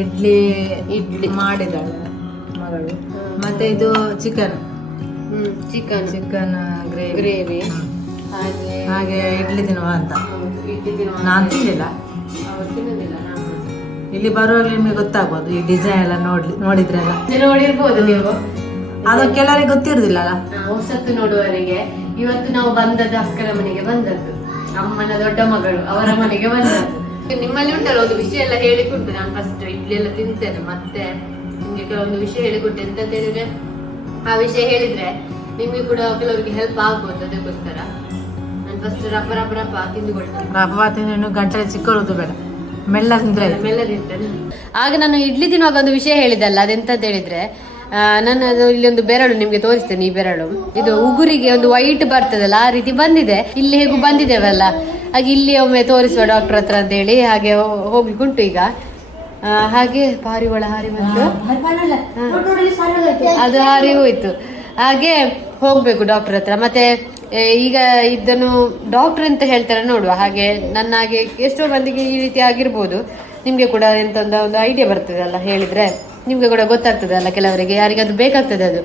ಇಡ್ಲಿ ಇಡ್ಲಿ ಮಾಡಿದಾಳೆ ಮಗಳು. ಮತ್ತೆ ಇದು ಚಿಕನ್ ಚಿಕನ್ ಚಿಕನ್ ಗ್ರೇವಿ ಹಾಗೆ ಇಡ್ಲಿ ತಿನ್ನುವ ಅಂತ. ಇಡ್ಲಿ ತಿನ್ನುವ ನಾನು ತಿನ್ಲಿಲ್ಲ, ಅವ್ರು ತಿನ್ನೋದಿಲ್ಲ. ನಾನು ಇಲ್ಲಿ ಬರುವಾಗ ನಿಮಗೆ ಗೊತ್ತಾಗ್ಬೋದು ಈ ಡಿಸೈನ್ ಎಲ್ಲ ನೋಡಿದ್ರೆ ನೋಡಿರ್ಬೋದು ನೀವು. ಅದು ಕೆಲವರಿಗೆ ಗೊತ್ತಿರುದಿಲ್ಲ ಅಲ್ಲ, ಹೊಸತ್ತು ನೋಡುವವರಿಗೆ. ಇವತ್ತು ನಾವು ಬಂದದ್ದು ಅಕ್ಕನ ಮನೆಗೆ ಬಂದದ್ದು, ಅಮ್ಮನ ದೊಡ್ಡ ಮಗಳು ಅವರ ಮನೆಗೆ ಬಂದದ್ದು. ನಿಮ್ಮಲ್ಲಿ ಉಂಟಲ್ಲ ಒಂದು ವಿಷಯ ಎಲ್ಲ ಹೇಳಿಕೊಟ್ಟು, ನಾನು ಫಸ್ಟ್ ಇಡ್ಲಿ ಎಲ್ಲ ತಿಂತೇನೆ, ಮತ್ತೆ ನಿಮ್ಗೆ ಕೆಲವೊಂದು ವಿಷಯ ಹೇಳಿಕೊಟ್ಟೆ. ಎಂತ ಹೇಳಿದ್ರೆ, ಆ ವಿಷಯ ಹೇಳಿದ್ರೆ ನಿಮ್ಗೆ ಕೂಡ ಕೆಲವರಿಗೆ ಹೆಲ್ಪ್ ಆಗ್ಬೋದು. ಅದಕ್ಕೋಸ್ಕರ ನಾನು ಫಸ್ಟ್ ರಪ್ಪ ತಿಂದುಕೊಳ್ತೇನೆ. ರಪ್ಪ ತಿಂದು ಗಂಟೆ ಚಿಕ್ಕವರದ್ದು ಬೇಡ, ಮೆಲ್ಲ ತಿಂದ್ರೆ ಮೆಲ್ಲ ತಿಂತೇನೆ. ಆಗ ನಾನು ಇಡ್ಲಿ ತಿನ್ನುವಾಗ ಒಂದು ವಿಷಯ ಹೇಳಿದಲ್ಲ, ಅದೆಂತಂತ ಹೇಳಿದ್ರೆ, ನಾನು ಅದು ಇಲ್ಲಿ ಒಂದು ಬೆರಳು ನಿಮ್ಗೆ ತೋರಿಸ್ತೇನೆ. ಈ ಬೆರಳು ಇದು ಉಗುರಿಗೆ ಒಂದು ವೈಟ್ ಬರ್ತದಲ್ಲ, ಆ ರೀತಿ ಬಂದಿದೆ. ಇಲ್ಲಿ ಹೇಗೂ ಬಂದಿದ್ದೇವಲ್ಲ, ಹಾಗೆ ಇಲ್ಲಿ ಒಮ್ಮೆ ತೋರಿಸುವ ಡಾಕ್ಟರ್ ಹತ್ರ ಅಂತ ಹೇಳಿ ಹಾಗೆ ಹೋಗ್ಲಿಕ್ಕುಂಟು ಈಗ. ಹಾಗೆ ಪಾರಿವಾಳ ಹಾರಿ ಬಂತು, ಅದು ಹಾರಿ ಹೋಯ್ತು. ಹಾಗೆ ಹೋಗ್ಬೇಕು ಡಾಕ್ಟರ್ ಹತ್ರ. ಮತ್ತೆ ಈಗ ಇದನ್ನು ಡಾಕ್ಟರ್ ಅಂತ ಹೇಳ್ತಾರೆ ನೋಡುವ. ಹಾಗೆ ನನ್ನ ಹಾಗೆ ಎಷ್ಟೋ ಮಂದಿಗೆ ಈ ರೀತಿ ಆಗಿರ್ಬೋದು. ನಿಮ್ಗೆ ಕೂಡ ಎಂತ ಒಂದು ಐಡಿಯಾ ಬರ್ತದೆ ಅಲ್ಲ, ಹೇಳಿದ್ರೆ ನಿಮ್ಗೆ ಕೂಡ ಗೊತ್ತಾಗ್ತದೆ ಅಲ್ಲ, ಕೆಲವರಿಗೆ ಯಾರಿಗಾದ್ರೂ ಬೇಕಾಗ್ತದೆ ಅದು.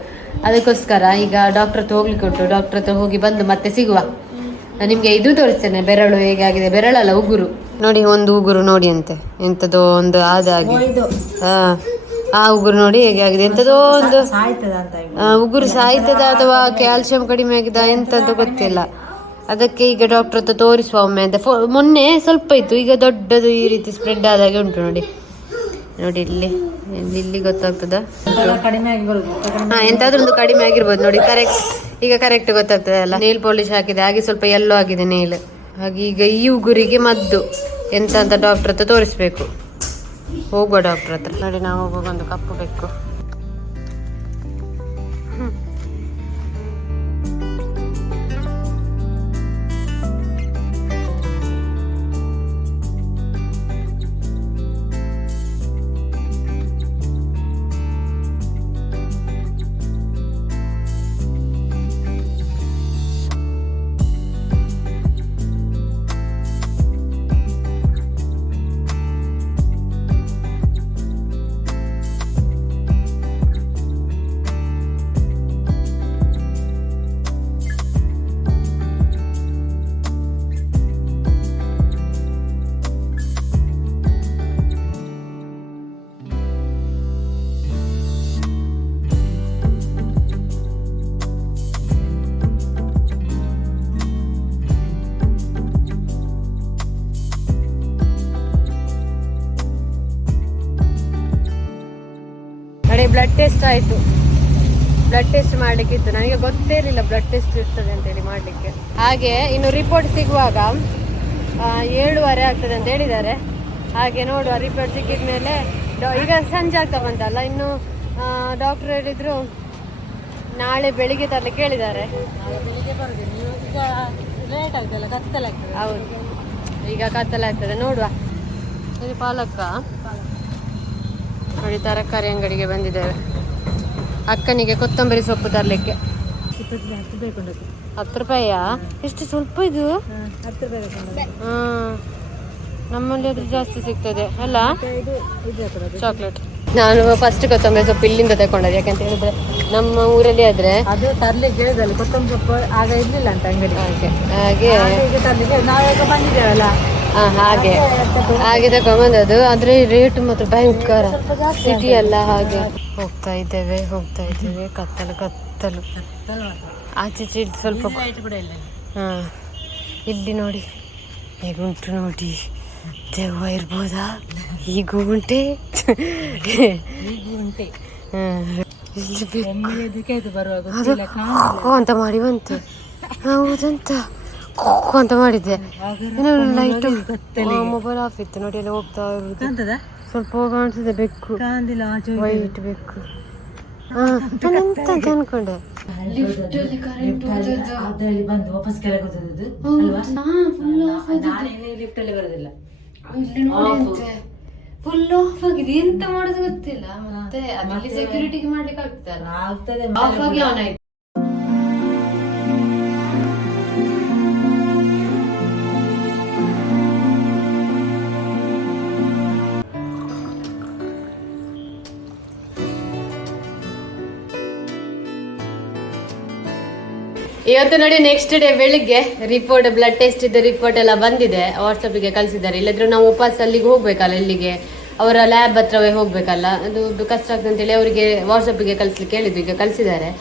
ಅದಕ್ಕೋಸ್ಕರ ಈಗ ಡಾಕ್ಟರ್ ಹತ್ರ ಹೋಗ್ಲಿಕ್ಕೆ ಉಂಟು. ಡಾಕ್ಟರ್ ಹತ್ರ ಹೋಗಿ ಬಂದು ಮತ್ತೆ ಸಿಗುವ. ನಿಮ್ಗೆ ಇದು ತೋರಿಸ್ತೇನೆ, ಬೆರಳು ಹೇಗಾಗಿದೆ. ಬೆರಳಲ್ಲ, ಉಗುರು ನೋಡಿ, ಒಂದು ಉಗುರು ನೋಡಿ ಅಂತೆ, ಎಂತದೋ ಒಂದು ಆದಾಗಿ. ಆ ಉಗುರು ನೋಡಿ ಹೇಗೆ ಆಗಿದೆ, ಎಂತದೋ ಒಂದು ಉಗುರು ಸಾಯ್ತದ ಅಥವಾ ಕ್ಯಾಲ್ಸಿಯಂ ಕಡಿಮೆ ಆಗಿದೆ ಎಂತದ್ದು ಗೊತ್ತಿಲ್ಲ. ಅದಕ್ಕೆ ಈಗ ಡಾಕ್ಟರ್ ಹತ್ರ ತೋರಿಸುವ ಒಮ್ಮೆ ಅಂತ. ಮೊನ್ನೆ ಸ್ವಲ್ಪ ಇತ್ತು, ಈಗ ದೊಡ್ಡದು ಈ ರೀತಿ ಸ್ಪ್ರೆಡ್ ಆದಾಗೆ ಉಂಟು ನೋಡಿ. ನೋಡಿ ಇಲ್ಲಿ ಗೊತ್ತಾಗ್ತದ, ಎಂತಾದ್ರೂ ಒಂದು ಕಡಿಮೆ ಆಗಿರ್ಬೋದು ನೋಡಿ. ಈಗ ಕರೆಕ್ಟ್ ಗೊತ್ತಾಗ್ತದೆ ಅಲ್ಲ. ನೇಲ್ ಪಾಲಿಶ್ ಹಾಕಿದೆ, ಹಾಗೆ ಸ್ವಲ್ಪ ಎಲ್ಲೋ ಆಗಿದೆ ನೇಲ್. ಹಾಗೆ ಈಗ ಈ ಉಗುರಿಗೆ ಮದ್ದು ಎಂತ ಅಂತ ಡಾಕ್ಟರ್ ಹತ್ರ ತೋರಿಸ್ಬೇಕು. ಹೋಗುವ ಡಾಕ್ಟರ್ ಹತ್ರ. ನೋಡಿ, ನಾವು ಹೋಗುವಾಗ ಒಂದು ಕಪ್ಪು ಬೇಕು. ಬ್ಲಡ್ ಟೆಸ್ಟ್ ಆಯಿತು. ಬ್ಲಡ್ ಟೆಸ್ಟ್ ಮಾಡಲಿಕ್ಕಿತ್ತು. ನನಗೆ ಗೊತ್ತೇ ಇರಲಿಲ್ಲ ಬ್ಲಡ್ ಟೆಸ್ಟ್ ಇರ್ತದೆ ಅಂತೇಳಿ ಮಾಡಲಿಕ್ಕೆ. ಹಾಗೆ ಇನ್ನು ರಿಪೋರ್ಟ್ ಸಿಗುವಾಗ 7:30 ಆಗ್ತದೆ ಅಂತ ಹೇಳಿದ್ದಾರೆ. ಹಾಗೆ ನೋಡುವ, ರಿಪೋರ್ಟ್ ಸಿಕ್ಕಿದ ಮೇಲೆ ಈಗ ಸಂಜೆ ಆಗ್ತಾ ಬಂತಲ್ಲ, ಇನ್ನು ಡಾಕ್ಟರ್ ಹೇಳಿದ್ರು ನಾಳೆ ಬೆಳಿಗ್ಗೆ ತರಲಿಕ್ಕೆ ಹೇಳಿದ್ದಾರೆ. ಹೌದು, ಈಗ ಕತ್ತಲಾಗ್ತದೆ. ನೋಡುವ. ಇದು ಪಾಲಕ ನೋಡಿ, ತರಕಾರಿ ಅಂಗಡಿಗೆ ಬಂದಿದ್ದೇವೆ. ಅಕ್ಕನಿಗೆ ಕೊತ್ತಂಬರಿ ಸೊಪ್ಪು ತರಲಿಕ್ಕೆ 10 ರೂಪಾಯಿಯಾ? ಎಷ್ಟು ಸ್ವಲ್ಪ ಇದು. ನಮ್ಮಲ್ಲಿ ಅದ್ರ ಜಾಸ್ತಿ ಸಿಗ್ತದೆ ಅಲ್ಲ, ಚಾಕ್ಲೇಟ್. ನಾನು ಫಸ್ಟ್ ಕೊತ್ತಂಬರಿ ಸೊಪ್ಪು ಇಲ್ಲಿಂದ ತಗೊಂಡದ್ದು. ಯಾಕಂತ ಹೇಳಿದ್ರೆ ನಮ್ಮ ಊರಲ್ಲಿ ಆದ್ರೆ ಅದು ತರ್ಲಿಕ್ಕೆ ಹೇಳಿದಲ್ಲಿ ಕೊತ್ತಂಬರಿ ಸೊಪ್ಪು ಆಗ ಇರ್ಲಿಲ್ಲ ಅಂತ ಅಂಗಡಿ. ಹಾಗೆ ನಾವಾಗ ಬಂದಿದ್ದೇವಲ್ಲ, ಹಾಗೆ ತಗೊಂಬಂದದ್ದು. ಆದ್ರೆ ರೇಟ್ ಮಾತ್ರ ಭಯಂಕರ, ಸಿಟಿ ಅಲ್ಲ. ಹಾಗೆ ಹೋಗ್ತಾ ಇದ್ದೇವೆ. ಕತ್ತಲು ಆಚೆ ಸ್ವಲ್ಪ. ಇಲ್ಲಿ ನೋಡಿ ಹೇಗುಂಟು ನೋಡಿ, ದೆವ್ವ ಇರ್ಬೋದಾ? ಹೀಗೂ ಉಂಟೆ. ಅಂತ ಮಾಡಿ ಬಂತು. ಹೌದಂತ ಅಂತ ಮಾಡಿದ್ದೆ. ಲೈಟ್ ಮೊಬೈಲ್ ಆಫ್ ಇತ್ತು ನೋಡಿ, ಎಲ್ಲ ಹೋಗ್ತಾ ಇರುವುದು. ಸ್ವಲ್ಪ ಕಾಣಿಸಿದೆ ಬೆಕ್ಕು, ವೈಟ್ ಬೆಕ್ಕು. ಎಂತ ಅಂತ ಅನ್ಕೊಂಡೆ. ಫುಲ್ ಆಫ್ ಆಗಿದೆ, ಎಂತ ಮಾಡೋದು ಗೊತ್ತಿಲ್ಲ. ಮತ್ತೆ ಅಲ್ಲಿ ಸೆಕ್ಯೂರಿಟಿಗೆ ಮಾಡ್ಲಿಕ್ಕೆ ಆಗ್ತದೆ, ಆಫ್ ಆಗಿ ಆನ್ ಆಯ್ತು. ಇವತ್ತು ನೋಡಿ ನೆಕ್ಸ್ಟ್ ಡೇ ಬೆಳಿಗ್ಗೆ ರಿಪೋರ್ಟ್ ಬ್ಲಡ್ ಟೆಸ್ಟ್ ಇದ್ದ ರಿಪೋರ್ಟ್ ಎಲ್ಲ ಬಂದಿದೆ, ವಾಟ್ಸಪ್ಗೆ ಕಳಿಸಿದ್ದಾರೆ. ಇಲ್ಲದ್ರೆ ನಾವು ಉಪವಾಸ ಅಲ್ಲಿಗೆ ಹೋಗ್ಬೇಕಲ್ಲ, ಇಲ್ಲಿಗೆ ಅವರ ಲ್ಯಾಬ್ ಹತ್ರವೇ ಹೋಗ್ಬೇಕಲ್ಲ, ಅದು ಕಷ್ಟ ಆಗ್ತದೆ ಅಂತೇಳಿ ಅವರಿಗೆ ವಾಟ್ಸಪ್ಗೆ ಕಳಿಸ್ಲಿಕ್ಕೆ ಹೇಳಿದ್ರು. ಈಗ ಕಳಿಸಿದ್ದಾರೆ.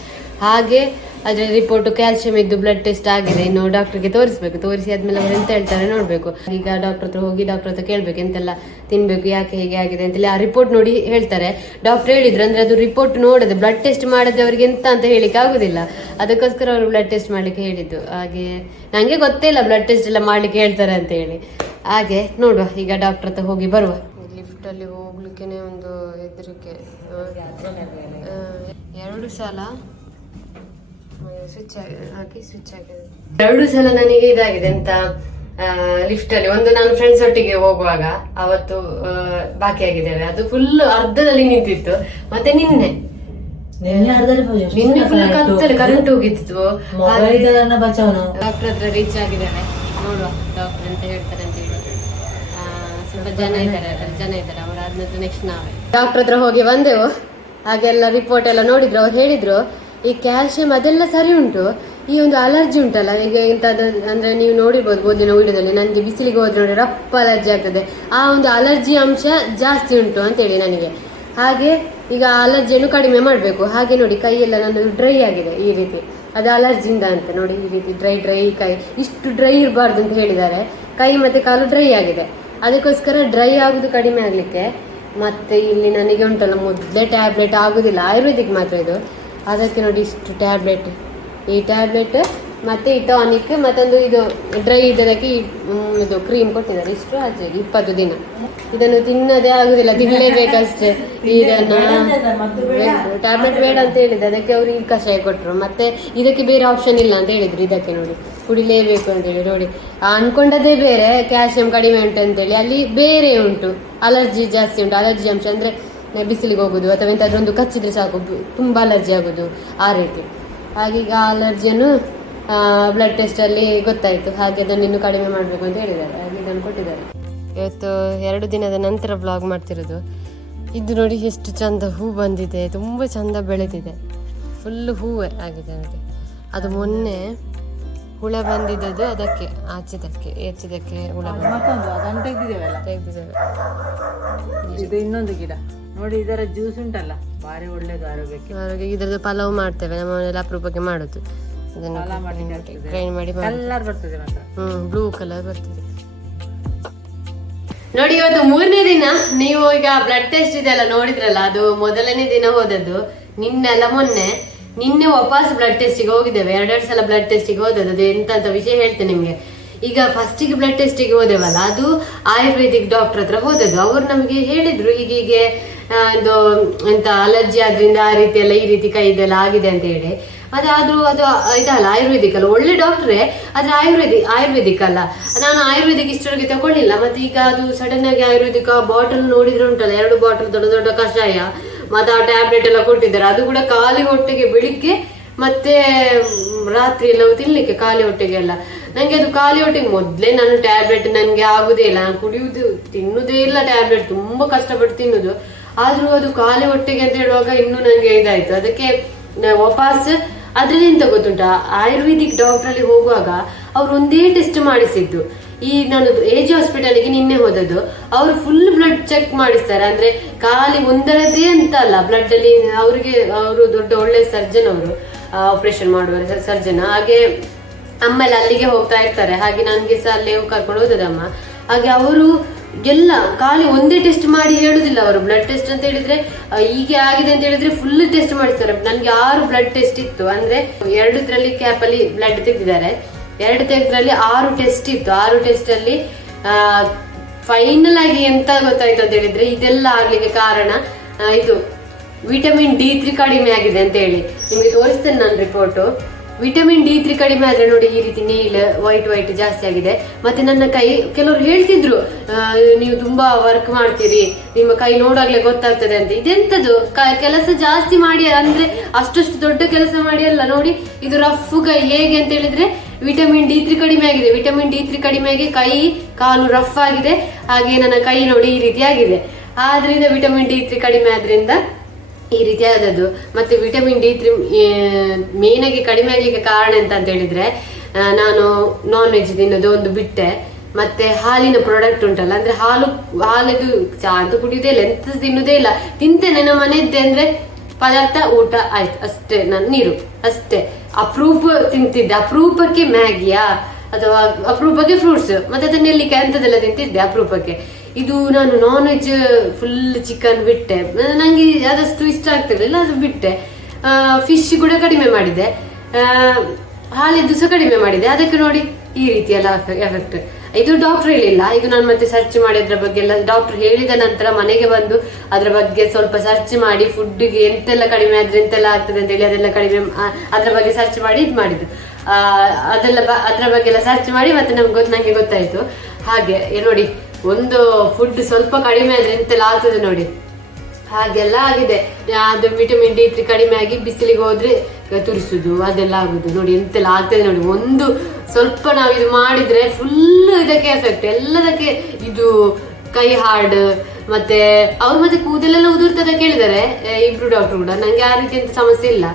ಹಾಗೆ ಅದ್ರ ರಿಪೋರ್ಟ್ ಕ್ಯಾಲ್ಸಿಯಂ ಇದ್ದು ಬ್ಲಡ್ ಟೆಸ್ಟ್ ಆಗಿದೆ. ಇನ್ನು ಡಾಕ್ಟರ್ಗೆ ತೋರಿಸ್ಬೇಕು. ತೋರಿಸಿ ಆದ್ಮೇಲೆ ಅವ್ರು ಎಂತ ಹೇಳ್ತಾರೆ ನೋಡ್ಬೇಕು. ಈಗ ಡಾಕ್ಟರ್ ಹತ್ರ ಹೋಗಿ ಡಾಕ್ಟರ್ ಹತ್ರ ಕೇಳ್ಬೇಕು ಎಂತೆಲ್ಲ ತಿನ್ಬೇಕು, ಯಾಕೆ ಹೀಗೆ ಆಗಿದೆ ಅಂತೇಳಿ. ಆ ರಿಪೋರ್ಟ್ ನೋಡಿ ಹೇಳ್ತಾರೆ. ಡಾಕ್ಟರ್ ಹೇಳಿದ್ರು, ಅಂದ್ರೆ ಅದು ರಿಪೋರ್ಟ್ ನೋಡದೆ ಬ್ಲಡ್ ಟೆಸ್ಟ್ ಮಾಡದೆ ಅವ್ರಿಗೆ ಎಂತ ಅಂತ ಹೇಳಿಕ್ಕೆ ಆಗುದಿಲ್ಲ. ಅದಕ್ಕೋಸ್ಕರ ಅವರು ಬ್ಲಡ್ ಟೆಸ್ಟ್ ಮಾಡ್ಲಿಕ್ಕೆ ಹೇಳಿದ್ದು. ಹಾಗೆ ನಂಗೆ ಗೊತ್ತೇ ಇಲ್ಲ ಬ್ಲಡ್ ಟೆಸ್ಟ್ ಎಲ್ಲ ಮಾಡ್ಲಿಕ್ಕೆ ಹೇಳ್ತಾರೆ ಅಂತ ಹೇಳಿ. ಹಾಗೆ ನೋಡುವ, ಈಗ ಡಾಕ್ಟರ್ ಹತ್ರ ಹೋಗಿ ಬರುವ. ಲಿಫ್ಟ್ ಅಲ್ಲಿ ಹೋಗ್ಲಿಕ್ಕೆ ಒಂದು ಹೆದರಿಕೆ. 2 ಸಲ ಸ್ವಿಚ್ ಆಗಿದೆ. 2 ಸಲ ನನಗೆ ಇದಾಗಿದೆ ಅಂತ ಲಿಫ್ಟ್ ಅಲ್ಲಿ. ಒಂದು ನಾನು ಫ್ರೆಂಡ್ಸ್ ಒಟ್ಟಿಗೆ ಹೋಗುವಾಗ ಅವತ್ತು ಬಾಕಿ ಆಗಿದ್ದೇವೆ, ಅದು ಫುಲ್ ಅರ್ಧದಲ್ಲಿ ನಿಂತಿತ್ತು. ಮತ್ತೆ ನಿನ್ನೆ ಫುಲ್ ಕತ್ತಲೆ, ಕರೆಂಟ್ ಹೋಗಿತ್ತು. ಡಾಕ್ಟರ್ ಹತ್ರ ರೀಚ್ ಆಗಿದ್ದೇವೆ. ನೋಡುವ ಡಾಕ್ಟರ್ ಅಂತ ಹೇಳ್ತಾರೆ ಅಂತ ಹೇಳಿ. ಸ್ವಲ್ಪ ಜನ ಇದ್ದಾರೆ ಅವ್ರ ಆದ್ಮೇಲೆ ನೆಕ್ಸ್ಟ್ ನಾವೇ ಡಾಕ್ಟರ್ ಹತ್ರ ಹೋಗಿ ಬಂದೆವು. ಹಾಗೆಲ್ಲ ರಿಪೋರ್ಟ್ ಎಲ್ಲ ನೋಡಿದ್ರು. ಅವ್ರು ಹೇಳಿದ್ರು ಈ ಕ್ಯಾಲ್ಸಿಯಂ ಅದೆಲ್ಲ ಸರಿ ಉಂಟು, ಈ ಒಂದು ಅಲರ್ಜಿ ಉಂಟಲ್ಲ ಈಗ ಇಂಥದ್ದು, ಅಂದ್ರೆ ನೀವು ನೋಡಿರ್ಬೋದು ಓದಿನ ವಿಡಿಯೋದಲ್ಲಿ, ನನಗೆ ಬಿಸಿಲಿಗೆ ಹೋದ್ರೆ ನೋಡಿ ರಪ್ಪ ಅಲರ್ಜಿ ಆಗ್ತದೆ, ಆ ಒಂದು ಅಲರ್ಜಿ ಅಂಶ ಜಾಸ್ತಿ ಉಂಟು ಅಂತೇಳಿ ನನಗೆ. ಹಾಗೆ ಈಗ ಅಲರ್ಜಿಯನ್ನು ಕಡಿಮೆ ಮಾಡಬೇಕು. ಹಾಗೆ ನೋಡಿ ಕೈಯೆಲ್ಲ ನನ್ನದು ಡ್ರೈ ಆಗಿದೆ ಈ ರೀತಿ, ಅದು ಅಲರ್ಜಿಯಿಂದ ಅಂತ ನೋಡಿ. ಈ ರೀತಿ ಡ್ರೈ ಕೈ, ಇಷ್ಟು ಡ್ರೈ ಇರಬಾರ್ದು ಅಂತ ಹೇಳಿದ್ದಾರೆ. ಕೈ ಮತ್ತೆ ಕಾಲು ಡ್ರೈ ಆಗಿದೆ. ಅದಕ್ಕೋಸ್ಕರ ಡ್ರೈ ಆಗುದು ಕಡಿಮೆ ಆಗ್ಲಿಕ್ಕೆ ಮತ್ತೆ ಇಲ್ಲಿ ನನಗೆ ಉಂಟಲ್ಲ ಮೊದಲೇ ಟ್ಯಾಬ್ಲೆಟ್ ಆಗುದಿಲ್ಲ, ಆಯುರ್ವೇದಿಕ್ ಮಾತ್ರ ಇದು. ಅದಕ್ಕೆ ನೋಡಿ ಇಷ್ಟು ಟ್ಯಾಬ್ಲೆಟ್, ಈ ಟ್ಯಾಬ್ಲೆಟ್ ಮತ್ತೆ ಈ ಟಾನಿಕ್, ಮತ್ತೊಂದು ಇದು ಡ್ರೈ ಇದ್ದದಕ್ಕೆ ಇದು ಕ್ರೀಮ್ ಕೊಟ್ಟಿದ್ದಾರೆ. ಇಷ್ಟು ಹಚ್ಚಿದೆ 20 ದಿನ. ಇದನ್ನು ತಿನ್ನೋದೇ ಆಗುದಿಲ್ಲ, ತಿನ್ನಲೇಬೇಕಷ್ಟೇ. ಇದನ್ನ ಟ್ಯಾಬ್ಲೆಟ್ ಬೇಡ ಅಂತ ಹೇಳಿದೆ, ಅದಕ್ಕೆ ಅವರು ಈ ಕಷಾಯ ಕೊಟ್ಟರು. ಮತ್ತೆ ಇದಕ್ಕೆ ಬೇರೆ ಆಪ್ಷನ್ ಇಲ್ಲ ಅಂತ ಹೇಳಿದ್ರು. ಇದಕ್ಕೆ ನೋಡಿ ಕುಡಿಲೇಬೇಕು ಅಂತೇಳಿ. ನೋಡಿ ಅನ್ಕೊಂಡದೇ ಬೇರೆ, ಕ್ಯಾಲ್ಸಿಯಂ ಕಡಿಮೆ ಉಂಟು ಅಂತೇಳಿ, ಅಲ್ಲಿ ಬೇರೆ ಉಂಟು, ಅಲರ್ಜಿ ಜಾಸ್ತಿ ಉಂಟು. ಅಲರ್ಜಿ ಅಂಶ ಅಂದ್ರೆ ಬಿಸಿಲಿಗೆ ಹೋಗುದು ಅಥವಾ ಎಂತಾದ್ರೂ ಒಂದು ಕಚ್ಚಿದ್ರೆ ಸಾಕು ತುಂಬಾ ಅಲರ್ಜಿ ಆಗುದು, ಆ ರೀತಿ. ಹಾಗೆ ಈಗ ಅಲರ್ಜಿಯನ್ನು ಬ್ಲಡ್ ಟೆಸ್ಟ್ ಅಲ್ಲಿ ಗೊತ್ತಾಯ್ತು. ಹಾಗೆ ಅದನ್ನು ಇನ್ನು ಕಡಿಮೆ ಮಾಡಬೇಕು ಅಂತ ಹೇಳಿದ್ದಾರೆ. ಹಾಗೆ ಇದನ್ನು ಕೊಟ್ಟಿದ್ದಾರೆ. ಇವತ್ತು 2 ದಿನದ ನಂತರ ಬ್ಲಾಗ್ ಮಾಡ್ತಿರೋದು. ಇದು ನೋಡಿ ಎಷ್ಟು ಚಂದ ಹೂ ಬಂದಿದೆ, ತುಂಬ ಚಂದ ಬೆಳೆದಿದೆ, ಫುಲ್ ಹೂವೇ ಆಗಿದೆ ನೋಡಿ. ಅದು ಮೊನ್ನೆ ಹುಳ ಬಂದಿದ್ದದು, ಅದಕ್ಕೆ ಹೆಚ್ಚಿದಕ್ಕೆ ಹುಳ ತೆಗೆದಿದ್ದೇವೆ. ಇದು ಇನ್ನೊಂದು ಗಿಡ ನೋಡಿ, ಇದರ ಜ್ಯೂಸ್ ಉಂಟಲ್ಲ ಭಾರಿ ಒಳ್ಳೇದು ಆರೋಗ್ಯಕ್ಕೆ. ಇದರದ್ದು ಪಲಾವ್ ಮಾಡ್ತೇವೆ, ನಮ್ಮ ಮನೆಯಲ್ಲಿ ಅಪರೂಪಕ್ಕೆ ಮಾಡುದು. ಇದನ್ನು ಗ್ರೈಂಡ್ ಮಾಡಿ ಕಲರ್ ಬರ್ತದೆ ಮಾತ್ರ, ಬ್ಲೂ ಕಲರ್ ಬರ್ತದೆ ನೋಡಿ. ಇವತ್ತು 3ನೇ ದಿನ. ನೀವು ಈಗ ಬ್ಲಡ್ ಟೆಸ್ಟ್ ಇದೆಲ್ಲ ನೋಡಿದ್ರಲ್ಲ, ಅದು ಮೊದಲನೇ ದಿನ ಹೋದದ್ದು. ನಿನ್ನೆಲ್ಲ ನಿನ್ನೆ ವಾಪಸ್ ಬ್ಲಡ್ ಟೆಸ್ಟಿಗೆ ಹೋಗಿದ್ದೇವೆ. 2 ಸಲ ಬ್ಲಡ್ ಟೆಸ್ಟಿಗೆ ಹೋದದ್ದು. ಅದು ಎಂತ ವಿಷಯ ಹೇಳ್ತೇನೆ ನಿಮ್ಗೆ. ಈಗ ಫಸ್ಟಿಗೆ ಬ್ಲಡ್ ಟೆಸ್ಟಿಗೆ ಹೋದೆವಲ್ಲ, ಅದು ಆಯುರ್ವೇದಿಕ್ ಡಾಕ್ಟರ್ ಹತ್ರ ಹೋದದ್ದು. ಅವರು ನಮಗೆ ಹೇಳಿದ್ರು ಹೀಗೆ ಇದು ಎಂತ ಅಲರ್ಜಿ ಆದ್ರಿಂದ ಆ ರೀತಿ ಎಲ್ಲ, ಈ ರೀತಿ ಕೈ ಇದೆಲ್ಲ ಆಗಿದೆ ಅಂತ ಹೇಳಿ. ಮತ್ತೆ ಆದ್ರೂ ಅದು ಇದಲ್ಲ, ಆಯುರ್ವೇದಿಕ್ ಅಲ್ಲ, ಒಳ್ಳೆ ಡಾಕ್ಟ್ರೇ, ಆದ್ರೆ ಆಯುರ್ವೇದಿಕ್ ಅಲ್ಲ. ನಾನು ಆಯುರ್ವೇದಿಕ್ ಇಷ್ಟೊಳಗೆ ತಗೊಳ್ಳಿಲ್ಲ. ಮತ್ತೆ ಈಗ ಅದು ಸಡನ್ ಆಗಿ ಆಯುರ್ವೇದಿಕ್ ಬಾಟಲ್ ನೋಡಿದ್ರೆ ಉಂಟಲ್ಲ, 2 ಬಾಟಲ್ ದೊಡ್ಡ ದೊಡ್ಡ ಕಷಾಯ ಮತ್ತೆ ಆ ಟ್ಯಾಬ್ಲೆಟ್ ಎಲ್ಲ ಕೊಟ್ಟಿದ್ದಾರೆ. ಅದು ಕೂಡ ಖಾಲಿ ಹೊಟ್ಟೆಗೆ ಬೆಳಿಗ್ಗೆ ಮತ್ತೆ ರಾತ್ರಿ ಎಲ್ಲ ತಿನ್ಲಿಕ್ಕೆ, ಖಾಲಿ ಹೊಟ್ಟೆಗೆ ಎಲ್ಲ. ನಂಗೆ ಅದು ಖಾಲಿ ಹೊಟ್ಟೆಗೆ ಮೊದ್ಲೇ ನಾನು ಟ್ಯಾಬ್ಲೆಟ್ ನನ್ಗೆ ಆಗುದೇ ಇಲ್ಲ, ನಾನು ತಿನ್ನುದೇ ಇಲ್ಲ ಟ್ಯಾಬ್ಲೆಟ್, ತುಂಬಾ ಕಷ್ಟಪಟ್ಟು ತಿನ್ನುದು. ಆದ್ರೂ ಅದು ಖಾಲಿ ಹೊಟ್ಟೆಗೆ ಅಂತ ಹೇಳುವಾಗ ಇನ್ನೂ ನಂಗೆ ಇದಾಯ್ತು. ಅದಕ್ಕೆ ವಾಪಸ್ ಅದ್ರಲ್ಲಿ ಎಂತ ಗೊತ್ತುಂಟಾ, ಆಯುರ್ವೇದಿಕ್ ಡಾಕ್ಟರ್ ಅಲ್ಲಿ ಹೋಗುವಾಗ ಅವ್ರು ಒಂದೇ ಟೆಸ್ಟ್ ಮಾಡಿಸಿದ್ದು. ಈ ನಾನು AG ಹಾಸ್ಪಿಟಲ್ಗೆ ನಿನ್ನೆ ಹೋದದ್ದು. ಅವರು ಫುಲ್ ಬ್ಲಡ್ ಚೆಕ್ ಮಾಡಿಸ್ತಾರೆ. ಅಂದ್ರೆ ಖಾಲಿ ಒಂದರದೇ ಅಂತ ಅಲ್ಲ, ಬ್ಲಡ್ ಅಲ್ಲಿ ಅವರು ದೊಡ್ಡ ಒಳ್ಳೆ ಸರ್ಜನ್, ಅವರು ಆಪರೇಷನ್ ಮಾಡುವ ಸರ್ಜನ್. ಹಾಗೆ ಅಮ್ಮೆಲ್ಲ ಅಲ್ಲಿಗೆ ಹೋಗ್ತಾ ಇರ್ತಾರೆ. ಹಾಗೆ ನನ್ಗೆ ಸಹ ಅಲ್ಲೇ ಕರ್ಕೊಂಡು ಹೋದದಮ್ಮ. ಹಾಗೆ ಅವರು ಎಲ್ಲ ಖಾಲಿ ಒಂದೇ ಟೆಸ್ಟ್ ಮಾಡಿ ಹೇಳುದಿಲ್ಲ. ಅವರು ಬ್ಲಡ್ ಟೆಸ್ಟ್ ಅಂತ ಹೇಳಿದ್ರೆ ಹೀಗೆ ಆಗಿದೆ ಅಂತ ಹೇಳಿದ್ರೆ ಫುಲ್ ಟೆಸ್ಟ್ ಮಾಡಿಸ್ತಾರೆ. ನನ್ಗೆ 6 ಬ್ಲಡ್ ಟೆಸ್ಟ್ ಇತ್ತು. ಅಂದ್ರೆ 2 ಕ್ಯಾಪ್ ಅಲ್ಲಿ ಬ್ಲಡ್ ತೆಗೆದಿದ್ದಾರೆ, 2 ತೆಗೆದ್ರಲ್ಲಿ 6 ಟೆಸ್ಟ್ ಇತ್ತು. 6 ಟೆಸ್ಟ್ ಅಲ್ಲಿ ಫೈನಲ್ ಆಗಿ ಎಂತ ಗೊತ್ತಾಯ್ತು ಅಂತ ಹೇಳಿದ್ರೆ, ಇದೆಲ್ಲ ಆಗ್ಲಿಕ್ಕೆ ಕಾರಣ ಇದು ವಿಟಮಿನ್ D3 ಕಡಿಮೆ ಆಗಿದೆ ಅಂತ ಹೇಳಿ. ನಿಮಗೆ ತೋರಿಸ್ತೇನೆ ನಾನು ರಿಪೋರ್ಟ್. ವಿಟಮಿನ್ D3 ಕಡಿಮೆ ಆದ್ರೆ ನೋಡಿ ಈ ರೀತಿ ನೀಲ್ ವೈಟ್ ಜಾಸ್ತಿ ಆಗಿದೆ. ಮತ್ತೆ ನನ್ನ ಕೈ, ಕೆಲವರು ಹೇಳ್ತಿದ್ರು ನೀವು ತುಂಬಾ ವರ್ಕ್ ಮಾಡ್ತೀರಿ, ನಿಮ್ಮ ಕೈ ನೋಡಾಗ್ಲೇ ಗೊತ್ತಾಗ್ತದೆ ಅಂತ. ಇದೆಂತದ್ದು ಕೆಲಸ ಜಾಸ್ತಿ ಮಾಡಿ, ಅಂದ್ರೆ ಅಷ್ಟು ದೊಡ್ಡ ಕೆಲಸ ಮಾಡಿ ಅಲ್ಲ. ನೋಡಿ ಇದು ರಫ್ ಕೈ. ಹೇಗೆ ಅಂತ ಹೇಳಿದ್ರೆ ವಿಟಮಿನ್ D3 ಕಡಿಮೆ ಆಗಿದೆ. ವಿಟಮಿನ್ D3 ಕಡಿಮೆ ಆಗಿ ಕೈ ಕಾಲು ರಫ್ ಆಗಿದೆ. ಹಾಗೆ ನನ್ನ ಕೈ ನೋಡಿ ಈ ರೀತಿ ಆಗಿದೆ. ಆದ್ರಿಂದ ವಿಟಮಿನ್ D3 ಕಡಿಮೆ ಆದ್ರಿಂದ ಈ ರೀತಿ ಆದದ್ದು. ಮತ್ತೆ ವಿಟಮಿನ್ D3 ಮೇನ್ ಆಗಿ ಕಡಿಮೆ ಆಗ್ಲಿಕ್ಕೆ ಕಾರಣ ಅಂತ ಹೇಳಿದ್ರೆ ನಾನು ನಾನ್ ವೆಜ್ ತಿನ್ನೋದು ಒಂದು ಬಿಟ್ಟೆ, ಮತ್ತೆ ಹಾಲಿನ ಪ್ರಾಡಕ್ಟ್ ಉಂಟಲ್ಲ, ಅಂದ್ರೆ ಹಾಲಿದು ಚಾ ಅಂತ ಕುಡಿಯೋದೇ ಇಲ್ಲ, ಎಂತ ತಿನ್ನುದೇ ಇಲ್ಲ. ತಿಂತೇನೆ ನಮ್ಮ ಮನೆದ್ದೆ ಅಂದ್ರೆ ಪದಾರ್ಥ ಊಟ ಆಯ್ತು ಅಷ್ಟೇ, ನಾನು ನೀರು ಅಷ್ಟೇ. ಅಪರೂಪ ತಿಂತಿದ್ದೆ, ಅಪರೂಪಕ್ಕೆ ಮ್ಯಾಗಿಯಾ ಅಥವಾ ಅಪರೂಪಕ್ಕೆ ಫ್ರೂಟ್ಸ್, ಮತ್ತೆ ಅದನ್ನ ನೆಲ್ಲಿಕಾಯಿ ಅಂತದೆಲ್ಲ ತಿಂತಿದ್ದೆ ಅಪರೂಪಕ್ಕೆ. ಇದು ನಾನು ನಾನ್ ವೆಜ್ ಫುಲ್ ಚಿಕನ್ ಬಿಟ್ಟೆ, ನಂಗೆ ಅದಷ್ಟು ಇಷ್ಟ ಆಗ್ತಿರ್ಲಿಲ್ಲ, ಅದು ಬಿಟ್ಟೆ. ಫಿಶ್ ಕೂಡ ಕಡಿಮೆ ಮಾಡಿದೆ, ಹಾಲಿದ್ದು ಸಹ ಕಡಿಮೆ ಮಾಡಿದೆ. ಅದಕ್ಕೆ ನೋಡಿ ಈ ರೀತಿ ಎಲ್ಲ ಎಫೆಕ್ಟ್. ಇದು ಡಾಕ್ಟರ್ ಹೇಳಿಲ್ಲ, ಇದು ನಾನು ಮತ್ತೆ ಸರ್ಚ್ ಮಾಡಿ ಅದ್ರ ಬಗ್ಗೆ ಎಲ್ಲ ಡಾಕ್ಟರ್ ಹೇಳಿದ ನಂತರ ಮನೆಗೆ ಬಂದು ಅದ್ರ ಬಗ್ಗೆ ಸ್ವಲ್ಪ ಸರ್ಚ್ ಮಾಡಿ ಫುಡ್ಗೆ ಎಂತೆಲ್ಲ ಕಡಿಮೆ ಆದ್ರೆ ಎಂತೆಲ್ಲ ಆಗ್ತದೆ ಅಂತ ಹೇಳಿ ಅದೆಲ್ಲ ಕಡಿಮೆ ಅದ್ರ ಬಗ್ಗೆ ಸರ್ಚ್ ಮಾಡಿ ಇದು ಮಾಡಿದ್ದು. ಅದ್ರ ಬಗ್ಗೆ ಎಲ್ಲ ಸರ್ಚ್ ಮಾಡಿ ಮತ್ತೆ ನಂಗೆ ಗೊತ್ತಾಯ್ತು. ಹಾಗೆ ನೋಡಿ, ಒಂದು ಫುಡ್ ಸ್ವಲ್ಪ ಕಡಿಮೆ ಆದ್ರೆ ಎಂತೆಲ್ಲ ಆಗ್ತದೆ ನೋಡಿ, ಹಾಗೆಲ್ಲ ಆಗಿದೆ. ಅದು ವಿಟಮಿನ್ D3 ಕಡಿಮೆ ಆಗಿ ಬಿಸಿಲಿಗೆ ಹೋದ್ರೆ ತುರಿಸುದು ಅದೆಲ್ಲ ಆಗುದು ನೋಡಿ, ಎಂತೆಲ್ಲ ಆಗ್ತದೆ ನೋಡಿ. ಒಂದು ಸ್ವಲ್ಪ ನಾವು ಇದು ಮಾಡಿದ್ರೆ ಫುಲ್ ಇದಕ್ಕೆ ಎಫೆಕ್ಟ್, ಎಲ್ಲದಕ್ಕೆ. ಇದು ಕೈ ಹಾರ್ಡ್, ಮತ್ತೆ ಅವ್ರು ಮತ್ತೆ ಕೂದಲೆಲ್ಲ ಉದುರ್ತದೆ ಕೇಳಿದ್ದಾರೆ ಇಬ್ರು ಡಾಕ್ಟರ್ ಕೂಡ. ನಂಗೆ ಆ ರೀತಿ ಅಂತ ಸಮಸ್ಯೆ ಇಲ್ಲ,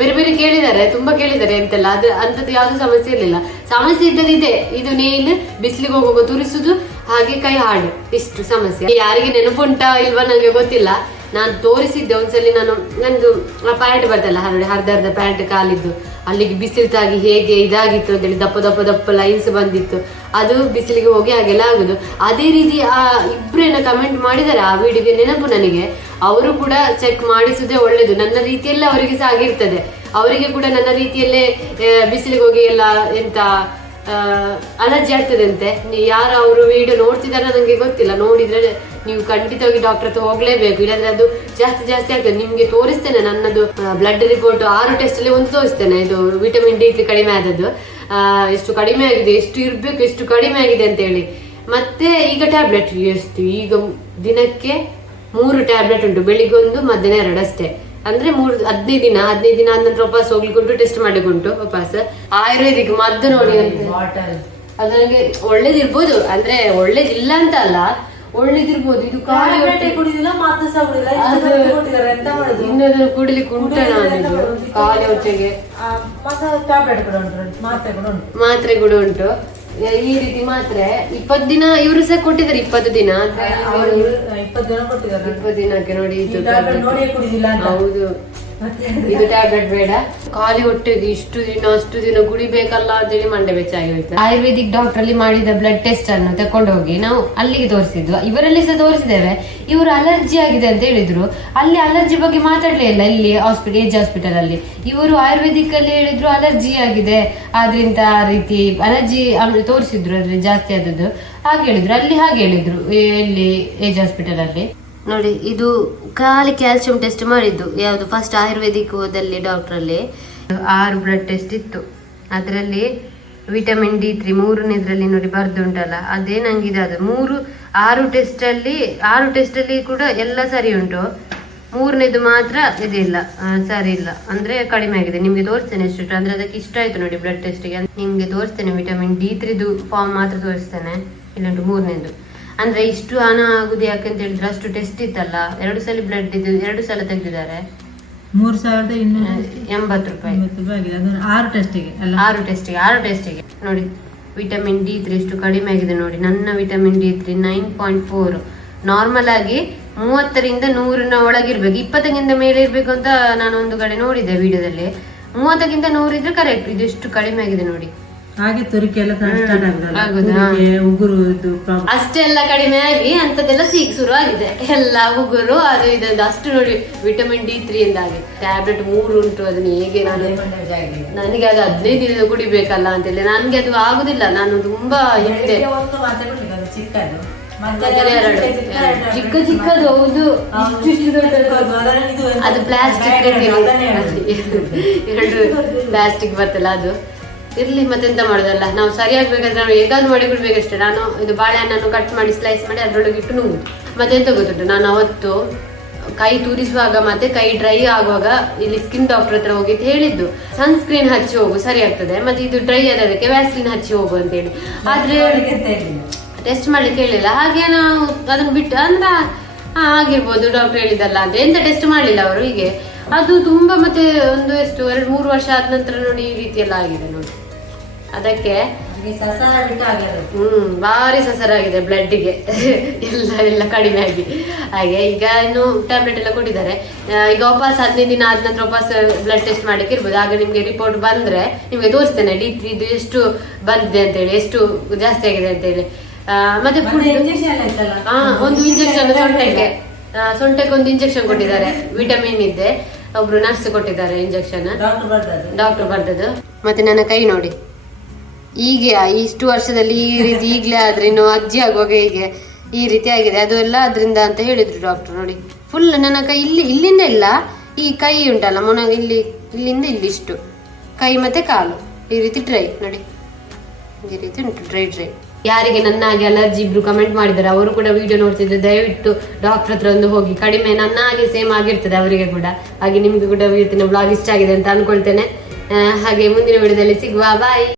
ಬೇರೆ ಬೇರೆ ಕೇಳಿದ್ದಾರೆ, ತುಂಬಾ ಕೇಳಿದ್ದಾರೆ ಎಂತೆಲ್ಲ. ಅಂತದ್ದು ಯಾವ್ದು ಸಮಸ್ಯೆ ಇರ್ಲಿಲ್ಲ. ಸಮಸ್ಯೆ ಇದ್ದದಿದೆ, ಇದು ನೇಲ್ ಬಿಸಿಲಿಗೆ ಹೋಗುವಾಗ ತುರಿಸುದು, ಹಾಗೆ ಕೈ ಹಾರ್ಡ್, ಇಷ್ಟು ಸಮಸ್ಯೆ. ಯಾರಿಗೆ ನೆನಪುಂಟಾ ಇಲ್ವಾ ನಂಗೆ ಗೊತ್ತಿಲ್ಲ. ನಾನು ತೋರಿಸಿದ್ದೆ ಒಂದ್ಸಲಿ, ನಂದು ಪ್ಯಾಂಟ್ ಬರ್ತಲ್ಲ ಅರ್ಧ ಪ್ಯಾಂಟ್ ಕಾಲಿದ್ದು, ಅಲ್ಲಿಗೆ ಬಿಸಿಲು ತಾಗಿ ಹೇಗೆ ಇದಾಗಿತ್ತು ಅಂತೇಳಿ ದಪ್ಪ ಲೈನ್ಸ್ ಬಂದಿತ್ತು, ಅದು ಬಿಸಿಲಿಗೆ ಹೋಗಿ ಹಾಗೆಲ್ಲ ಆಗುದು. ಅದೇ ರೀತಿ ಆ ಇಬ್ರೇನ ಕಮೆಂಟ್ ಮಾಡಿದ್ದಾರೆ ಆ ವಿಡಿಯೋಗೆ, ನೆನಪು ನನಗೆ. ಅವರು ಕೂಡ ಚೆಕ್ ಮಾಡಿಸುದೇ ಒಳ್ಳೇದು, ನನ್ನ ರೀತಿಯಲ್ಲೇ ಅವರಿಗೆ ಸಹ ಆಗಿರ್ತದೆ. ಅವರಿಗೆ ಕೂಡ ನನ್ನ ರೀತಿಯಲ್ಲೇ ಬಿಸಿಲಿಗೆ ಹೋಗಿ ಎಲ್ಲ ಎಂತ ಅಲರ್ಜಿ ಆಗ್ತದೆ ಅಂತೆ. ಯಾರು ಅವರು ವಿಡಿಯೋ ನೋಡ್ತಿದಾರ ನಂಗೆ ಗೊತ್ತಿಲ್ಲ, ನೋಡಿದ್ರೆ ನೀವು ಖಂಡಿತವಾಗಿ ಡಾಕ್ಟರ್ ಹತ್ರ ಹೋಗ್ಲೇಬೇಕು, ಇಲ್ಲಾಂದ್ರೆ ಅದು ಜಾಸ್ತಿ ಆಗ್ತದೆ. ನಿಮ್ಗೆ ತೋರಿಸ್ತೇನೆ, ನನ್ನದು ಬ್ಲಡ್ ರಿಪೋರ್ಟ್ 6 ಟೆಸ್ಟ್ ಅಲ್ಲಿ ಒಂದು ತೋರಿಸ್ತೇನೆ. ಇದು ವಿಟಮಿನ್ D3 ಕಡಿಮೆ ಆದದ್ದು, ಎಷ್ಟು ಕಡಿಮೆ ಆಗಿದೆ, ಎಷ್ಟು ಇರ್ಬೇಕು, ಎಷ್ಟು ಕಡಿಮೆ ಆಗಿದೆ ಅಂತ ಹೇಳಿ. ಮತ್ತೆ ಈಗ ಟ್ಯಾಬ್ಲೆಟ್ ಎಷ್ಟು, ಈಗ ದಿನಕ್ಕೆ 3 ಟ್ಯಾಬ್ಲೆಟ್ ಉಂಟು, ಬೆಳಿಗ್ಗೆ 1 ಮಧ್ಯಾಹ್ನ 2 ಅಷ್ಟೇ. ಅಂದ್ರೆ 15 ದಿನ ಆದ ನಂತರ ವಾಪಸ್ ಹೋಗ್ಲಿಕ್ಕುಂಟು, ಟೆಸ್ಟ್ ಮಾಡ್ಲಿಕ್ಕುಂಟು ವಾಪಸ್. ಆಯುರ್ವೇದಿಕ್ ಮದ್ದು ನೋಡಿ, ಅದ್ರಲ್ಲಿ ಒಳ್ಳೇದಿರ್ಬೋದು, ಅಂದ್ರೆ ಒಳ್ಳೇದಿಲ್ಲ ಅಂತ ಅಲ್ಲ, ಒಳ್ಳೇದಿರ್ಬೋದು. ಇದು ಇನ್ನೊಂದು ಕುಡಿಲಿಕ್ಕೆ ಉಂಟ, ನಾನು ಖಾಲಿ ಹೊಟ್ಟೆಗೆ ಮಾತ್ರೆ ಕೂಡ ಉಂಟು. ಈ ರೀತಿ ಮಾತ್ರೆ 20 ದಿನ ಇವರು ಸಹ ಕೊಟ್ಟಿದ್ದಾರೆ, 20 ದಿನ 20 ದಿನಕ್ಕೆ ನೋಡಿ. ಹೌದು, ಇದು ಟ್ಯಾಬ್ಲೆಟ್ ಬೇಡ, ಖಾಲಿ ಹೊಟ್ಟೆಗೆ ಇಷ್ಟು ದಿನ ಅಷ್ಟು ದಿನ ಕುಡಿಬೇಕಲ್ಲ ಅಂತೇಳಿ ಮಂಡೆ ಬೆಚ್ಚಾಗಿ ಹೋಯ್ತು. ಆಯುರ್ವೇದಿಕ್ ಡಾಕ್ಟರ್ ಅಲ್ಲಿ ಮಾಡಿದ ಬ್ಲಡ್ ಟೆಸ್ಟ್ ಅನ್ನು ತಕೊಂಡು ಹೋಗಿ ನಾವು ಅಲ್ಲಿಗೆ ತೋರಿಸಿದ್ವು. ಇವರಲ್ಲಿ ಸಹ ತೋರಿಸಿದ್ದೇವೆ. ಇವರು ಅಲರ್ಜಿ ಆಗಿದೆ ಅಂತ ಹೇಳಿದ್ರು. ಅಲ್ಲಿ ಅಲರ್ಜಿ ಬಗ್ಗೆ ಮಾತಾಡ್ಲೇ ಇಲ್ಲ, ಇಲ್ಲಿ ಏಜ್ ಹಾಸ್ಪಿಟಲ್ ಅಲ್ಲಿ. ಇವರು ಆಯುರ್ವೇದಿಕ್ ಅಲ್ಲಿ ಹೇಳಿದ್ರು ಅಲರ್ಜಿ ಆಗಿದೆ, ಆದ್ರಿಂದ ಆ ರೀತಿ ಅಲರ್ಜಿ ತೋರಿಸಿದ್ರು, ಅದ್ರಲ್ಲಿ ಜಾಸ್ತಿ ಆದದ್ದು ಹಾಗೆ ಹೇಳಿದ್ರು. ಅಲ್ಲಿ ಹಾಗೆ ಹೇಳಿದ್ರು ಇಲ್ಲಿ ಏಜ್ ಹಾಸ್ಪಿಟಲ್ ಅಲ್ಲಿ. ನೋಡಿ, ಇದು ಖಾಲಿ ಕ್ಯಾಲ್ಸಿಯಂ ಟೆಸ್ಟ್ ಮಾಡಿದ್ದು. ಯಾವುದು ಫಸ್ಟ್ ಆಯುರ್ವೇದಿಕ್ ಹೋದಲ್ಲಿ ಡಾಕ್ಟರ್ ಅಲ್ಲಿ 6 ಬ್ಲಡ್ ಟೆಸ್ಟ್ ಇತ್ತು. ಅದರಲ್ಲಿ ವಿಟಮಿನ್ D3 3ನೇದ್ರಲ್ಲಿ ನೋಡಿ ಬರ್ದುಂಟಲ್ಲ, ಅದೇ ನಂಗೆ ಇದಾದ 6 ಟೆಸ್ಟ್ ಅಲ್ಲಿ ಕೂಡ ಎಲ್ಲ ಸರಿ ಉಂಟು. 3ನೇದು ಮಾತ್ರ ಇದಿಲ್ಲ, ಸರಿ ಇಲ್ಲ, ಅಂದ್ರೆ ಕಡಿಮೆ ಆಗಿದೆ. ನಿಮ್ಗೆ ತೋರಿಸ್ತೇನೆ ಎಷ್ಟು, ಅಂದ್ರೆ ಅದಕ್ಕೆ ಇಷ್ಟ ಆಯ್ತು ನೋಡಿ ಬ್ಲಡ್ ಟೆಸ್ಟ್ಗೆ. ನಿಮ್ಗೆ ತೋರಿಸ್ತೇನೆ ವಿಟಮಿನ್ D3 ಫಾರ್ಮ್ ಮಾತ್ರ ತೋರಿಸ್ತೇನೆ. ಇಲ್ಲುಂಟು 3ನೇದು. ಅಂದ್ರೆ ಇಷ್ಟು ಹಣ ಆಗುದು ಯಾಕಂತ ಹೇಳಿದ್ರೆ ಅಷ್ಟು ಟೆಸ್ಟ್ ಇತ್ತಲ್ಲ, 2 ಸಲ ಬ್ಲಡ್ ಇದು 2 ಸಲ ತೆಗೆದಿದ್ದಾರೆ, 3,280 ರೂಪಾಯಿ. 6 ಟೆಸ್ಟಿಗೆ ನೋಡಿ. ವಿಟಮಿನ್ D3 ಎಷ್ಟು ಕಡಿಮೆ ಆಗಿದೆ ನೋಡಿ. ನನ್ನ ವಿಟಮಿನ್ D3 9.4. ನಾರ್ಮಲ್ ಆಗಿ 30ರಿಂದ 100ನ ಒಳಗಿರ್ಬೇಕು, 20ಕ್ಕಿಂತ ಮೇಲೆ ಇರ್ಬೇಕು ಅಂತ ನಾನು ಒಂದು ಕಡೆ ನೋಡಿದೆ ವಿಡಿಯೋದಲ್ಲಿ. 30ಕ್ಕಿಂತ 100 ಇದ್ರೆ ಕರೆಕ್ಟ್. ಇದು ಎಷ್ಟು ಕಡಿಮೆ ಆಗಿದೆ ನೋಡಿ. ಹಾಗೆ ತುರಿಕೆ ಎಲ್ಲ ಅಷ್ಟೆಲ್ಲ ಕಡಿಮೆ ಆಗಿ ಅಂತದೆಲ್ಲ ಶುರು ಆಗಿದೆ, ಎಲ್ಲ ಉಗುರು ಅದು ಇದೊಂದು ಅಷ್ಟು ನೋಡಿ. ವಿಟಮಿನ್ D3 ಎಂದಾಗಿ ಟ್ಯಾಬ್ಲೆಟ್ 3 ಉಂಟು. ಅದನ್ನ ಹೇಗೆ ನನಗೆ ಅದು 15 ದಿನ ಕುಡಿಬೇಕಲ್ಲ ಅಂತೇಳಿ ನನ್ಗೆ ಅದು ಆಗುದಿಲ್ಲ. ನಾನು ತುಂಬಾ ಹಿಂದೆ ಚಿಕ್ಕದು, ಹೌದು, ಅದು ಪ್ಲಾಸ್ಟಿಕ್ 2 ಪ್ಲಾಸ್ಟಿಕ್ ಬರ್ತಲ್ಲ ಅದು ಇರ್ಲಿ. ಮತ್ತೆಂತ ಮಾಡೋದಲ್ಲ, ನಾವು ಸರಿಯಾಗ್ಬೇಕಾದ್ರೆ ನಾವು ಹೇಗಾದ್ರು ಮಾಡಿ ಬಿಡ್ಬೇಕಷ್ಟೇ. ನಾನು ಇದು ಬಾಳೆಹಣ್ಣನ್ನು ಕಟ್ ಮಾಡಿ ಸ್ಲೈಸ್ ಮಾಡಿ ಅದ್ರೊಳಗೆ ಇಟ್ಟು ನುಂಗುದು. ಮತ್ತೆಂತ ಗೊತ್ತುಂಟು, ನಾನು ಅವತ್ತು ಕೈ ತೂರಿಸುವಾಗ ಮತ್ತೆ ಕೈ ಡ್ರೈ ಆಗುವಾಗ ಇಲ್ಲಿ ಸ್ಕಿನ್ ಡಾಕ್ಟರ್ ಹತ್ರ ಹೋಗಿ ಹೇಳಿದ್ದು, ಸನ್ಸ್ಕ್ರೀನ್ ಹಚ್ಚಿ ಹೋಗು ಸರಿ ಆಗ್ತದೆ, ಮತ್ತೆ ಇದು ಡ್ರೈ ಆದದಕ್ಕೆ ವ್ಯಾಸ್ಲಿನ್ ಹಚ್ಚಿ ಹೋಗು ಅಂತ ಹೇಳಿ. ಆದ್ರೆ ಟೆಸ್ಟ್ ಮಾಡ್ಲಿಕ್ಕೆ ಹೇಳಿಲ್ಲ. ಹಾಗೆ ನಾವು ಅದನ್ನ ಬಿಟ್ಟು ಅಂದ್ರೆ ಆಗಿರ್ಬೋದು ಡಾಕ್ಟರ್ ಹೇಳಿದಲ್ಲ ಅಂತ. ಎಂತ ಟೆಸ್ಟ್ ಮಾಡ್ಲಿಲ್ಲ ಅವರು. ಹೀಗೆ ಅದು ತುಂಬಾ ಮತ್ತೆ ಒಂದು ಎಷ್ಟು 2-3 ವರ್ಷ ಆದ ನಂತರ ನೋಡಿ ಈ ರೀತಿ ಎಲ್ಲ ಆಗಿದೆ ನೋಡಿ. ಅದಕ್ಕೆ ಭಾರಿ ಸಸರ ಆಗಿದೆ ಬ್ಲಡ್ಗೆ ಎಲ್ಲ ಕಡಿಮೆ ಆಗಿ. ಹಾಗೆ ಈಗ ಇನ್ನು ಟ್ಯಾಬ್ಲೆಟ್ ಎಲ್ಲ ಕೊಟ್ಟಿದ್ದಾರೆ. ಈಗ ವಾಪಸ್ 15 ದಿನ ಆದ ನಂತರ ವಾಪಸ್ ಬ್ಲಡ್ ಟೆಸ್ಟ್ ಮಾಡಕ್ಕೆ ಇರ್ಬೋದು. ಆಗ ನಿಮ್ಗೆ ರಿಪೋರ್ಟ್ ಬಂದ್ರೆ ನಿಮ್ಗೆ ತೋರಿಸ್ತೇನೆ D3 ಇದು ಎಷ್ಟು ಬಂದಿದೆ ಅಂತ ಹೇಳಿ, ಎಷ್ಟು ಜಾಸ್ತಿ ಆಗಿದೆ ಅಂತ ಹೇಳಿ. ಮತ್ತೆ ಫುಡ್ ಒಂದು ಇಂಜೆಕ್ಷನ್ ಸೊಂಟಕ್ಕೆ ಒಂದು ಇಂಜೆಕ್ಷನ್ ಕೊಟ್ಟಿದ್ದಾರೆ, ವಿಟಮಿನ್ ಇದೆ. ಒಬ್ರು ನರ್ಸ್ ಕೊಟ್ಟಿದ್ದಾರೆ ಇಂಜೆಕ್ಷನ್, ಡಾಕ್ಟರ್ ಬರ್ದದ್ದು. ಮತ್ತೆ ನನ್ನ ಕೈ ನೋಡಿ, ಹೀಗೆ ಇಷ್ಟು ವರ್ಷದಲ್ಲಿ ಈ ರೀತಿ ಈಗ್ಲೇ ಆದ್ರೆ ಇನ್ನು ಅಜ್ಜಿ ಆಗುವಾಗ ಹೀಗೆ ಈ ರೀತಿ ಆಗಿದೆ. ಅದು ಎಲ್ಲ ಅದರಿಂದ ಅಂತ ಹೇಳಿದ್ರು ಡಾಕ್ಟರ್. ನೋಡಿ ಫುಲ್ ನನ್ನ ಕೈ ಇಲ್ಲಿಂದ ಇಲ್ಲ, ಈ ಕೈ ಉಂಟಲ್ಲ ಇಲ್ಲಿಂದ ಇಲ್ಲಿಷ್ಟು ಕೈ ಮತ್ತೆ ಕಾಲು ಈ ರೀತಿ ಡ್ರೈ ನೋಡಿ, ಈ ರೀತಿ ಉಂಟು ಡ್ರೈ. ಯಾರಿಗೆ ನನ್ನ ಹಾಗೆ ಅಲರ್ಜಿ ಇಬ್ರು ಕಮೆಂಟ್ ಮಾಡಿದ್ದಾರೆ, ಅವರು ಕೂಡ ವಿಡಿಯೋ ನೋಡ್ತಿದ್ರು. ದಯವಿಟ್ಟು ಡಾಕ್ಟರ್ ಹತ್ರ ಒಂದು ಹೋಗಿ, ಕಡಿಮೆ ನನ್ನ ಹಾಗೆ ಸೇಮ್ ಆಗಿರ್ತದೆ ಅವರಿಗೆ ಕೂಡ. ಹಾಗೆ ನಿಮ್ಗೆ ಕೂಡ ಇವತ್ತಿನ ಬ್ಲಾಗ್ ಇಷ್ಟ ಆಗಿದೆ ಅಂತ ಅನ್ಕೊಳ್ತೇನೆ. ಹಾಗೆ ಮುಂದಿನ ವಿಡಿಯೋದಲ್ಲಿ ಸಿಗುವ. ಬಾಯ್.